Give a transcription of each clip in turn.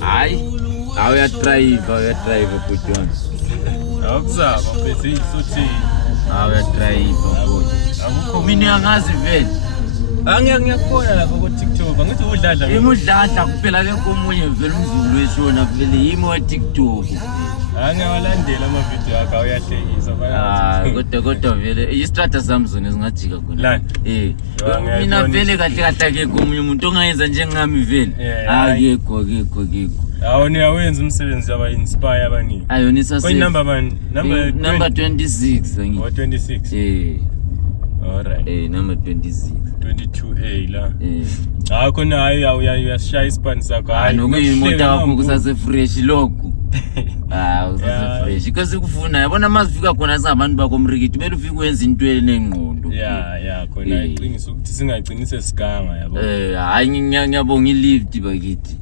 Hayi, awuyadrayiva futhi wona. Awukuzaba mfethu isuthi. Awuyadrayiva futhi. Akukho mina angazi vele. Ngiyakubona lapha ku TikTok. Angithi udladla. Imudladla kuphela ke komunye vele umzulu weshona vele yimi wa TikTok. Ngiyawalandela amavideo akho uyahlekisa bayani. Kodwa vele istrata zami zona zingajika khona. Mina vele kahle ke komunye umuntu ongayenza njengami vele. Akekho. Awona uyawenza umsebenzi yaba inspire abaningi. Ayonisa Kwi number man, number 26 angithi. Oh 26. Alright. Number 26. 22A la. Khona hayi uyashaya ispan sakho hayi. Nokuyimoto yakho kusase fresh lokho. Usase fresh. Because kufuna yabona masifika khona singabantu bakomrikiti kumele ufike wenza into enengqondo. Khona iqiniso ukuthi singagcini sesiganga yabo. Hayi ngiyabonga ilift bakithi.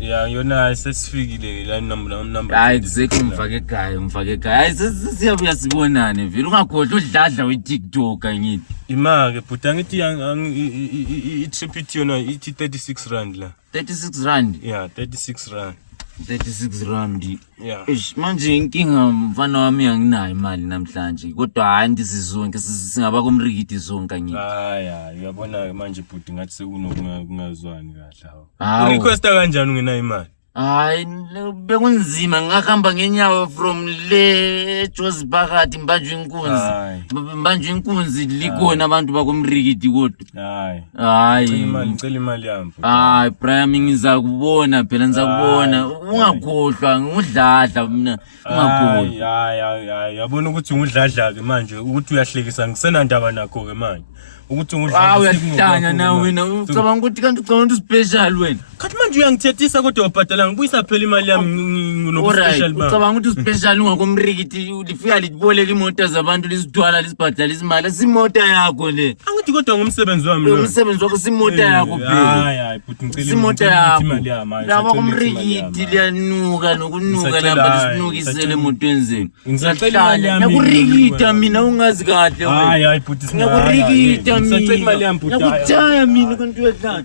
Yona sesifikile la number. Exactly mfake ekhaya. Hayi siyabuya sibonane vele ungakhohlwa udladla we TikTok angithi. Imake but angithi i-trip yona ithi 36 rand la. 36 rand. 36 rand. 36 rand. Manje inkinga mfana wami anginayo imali namhlanje kodwa hayi ndisizonke singaba komrikiti zonke angithi. Uyabona manje but ngathi sekunokungazwani kahle hawo. Request kanjani ungenayo imali? Hayi bekunzima ngahamba ngenyawo from le Josbakati mbanjwe inkunzi likona abantu bakomrikiti kodwa. Hayi ngicela imali yami. Hayi Prime ngizakubona phela ngizakubona ungakhohlwa ngudladla mina ungakhohlwa. Yabona ukuthi ungudladla ke manje ukuthi uyahlekisa ngisenandaba nakho ke manje. Ukuthi ungudladla uyahlanya nawe wena ucabanga ukuthi kanti ucabanga special wena. Khathi manje uyangithethisa kodwa ubhadala ngibuyisa phela imali yami ngokuspecial ba. Ucabanga ukuthi special ungakomrikiti lifika liboleka imoto zabantu lisithwala lisibhadala isimali simota yakho le. Angithi kodwa ngumsebenzi wami lo. Umsebenzi wakho simota yakho phela. Hayi but ngicela imali yami. Laba komrikiti liyanuka nokunuka lapha lisinukisele emotweni zenu. Ngicela imali yami. Ngiyakurikita mina ungazi kahle wena. Hayi but ngiyakurikita ngicela imali yami but. Ngiyakutshaya mina kanti uyadlala.